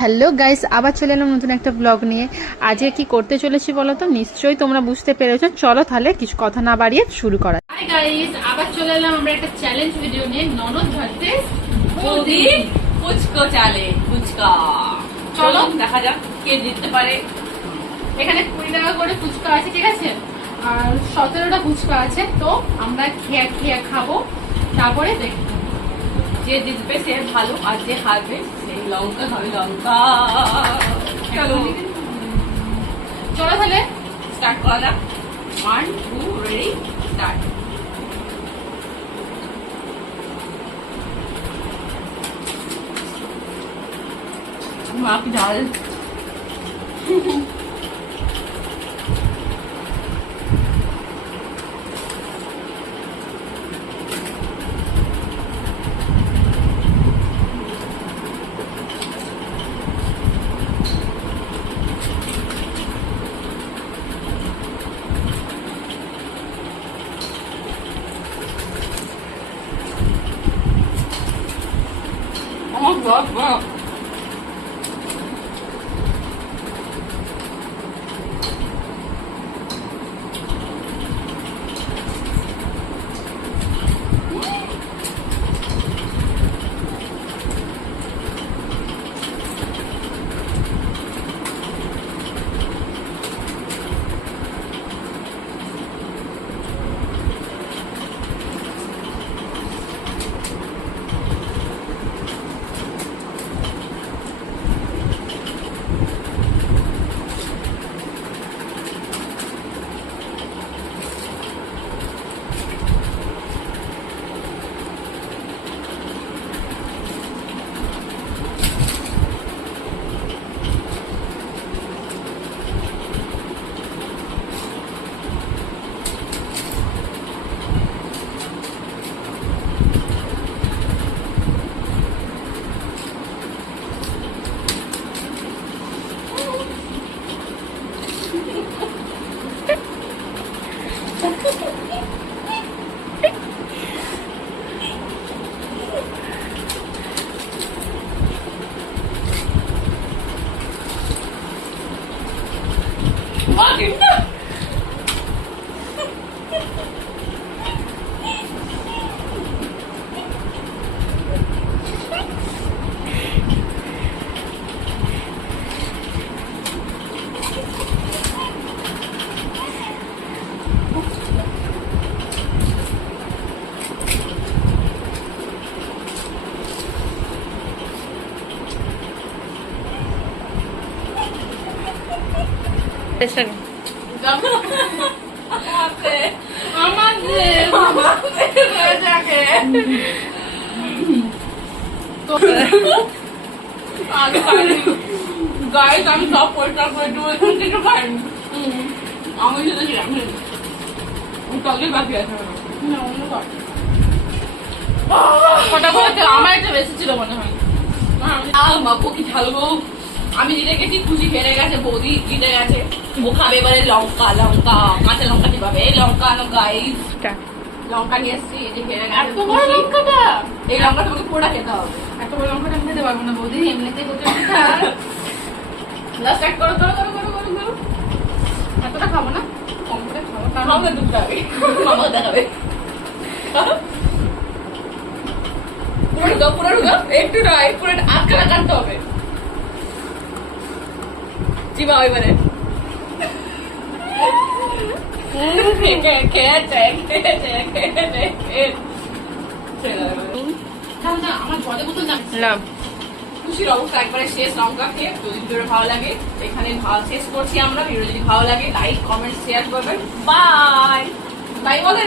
Hello guys আবার চলে এলাম নতুন একটা ব্লগ নিয়ে। আজকে কি করতে চলেছি বলো তো? নিশ্চয়ই তোমরা বুঝতে পেরেছ। চলো তাহলে কিছু কথা না বাড়িয়ে শুরু করা হাই গাইস আবার চলে এলাম আমরা একটা চ্যালেঞ্জ ভিডিও নিয়ে। ননদ ভার্সেস বৌদি ফুচকো চালে ফুচকা। চলো। দেখা যাক কে জিততে পারে। এখানে কুড়ি টাকা করে ফুচকা আছে ঠিক আছে? আর সতেরোটা ফুচকা আছে তো আমরা খেয়ে খেয়ে খাব। তারপরে দেখব। যে জিতবে সে ভালো আর যে হারবে লঙ্কা হবে লঙ্কা চলো চলো তাহলে স্টার্ট করা যাক ওয়ান টু রেডি স্টার্ট মা কি ঝাল আমার Listen. গাইস আমি সব পরিষ্কার করে দেবো এখন কিছু খাইনি আমি শুধু ছিলাম তবে বাকি আছে ফটাফট আমার একটা বেশি ছিল মনে হয়। বাপু কি ঝালবো আমি জিতে গেছি খুশি হেরে গেছে বৌদি জিতে গেছে। ও খাবে এবারে লঙ্কা লঙ্কা কাঁচা লঙ্কা দিবাবে লঙ্কা আনো গাইস লঙ্কা নিয়ে এসছি এই যে হেরে গেছে এত বড় লঙ্কাটা! এই লঙ্কা তোমাকে পোড়া খেতে হবে। এত বড় লঙ্কাটা আমি খেতে পারব না বৌদি এমনিতেই করতে লাস্ট এক করো করো করো করো করো করো। এতটা খাব না? কম করে খাব কারণ খাবে দুধ খাবে। মামা দেখাবে। পুরো ঢুকা পুরো ঢুকা একটু নয় পুরো কাটতে হবে। এবারে খেয়েছে খেয়েছে খেয়েছে তাহলে না, আমার জলে বোতল না। খুশির অবস্থা একবারে শেষ লঙ্কা খেয়ে যদি ভিডিও ভালো লাগে। এখানে শেষ করছি আমরা ভিডিও যদি ভালো লাগে লাইক কমেন্ট শেয়ার করবেন। বাই বাই বলে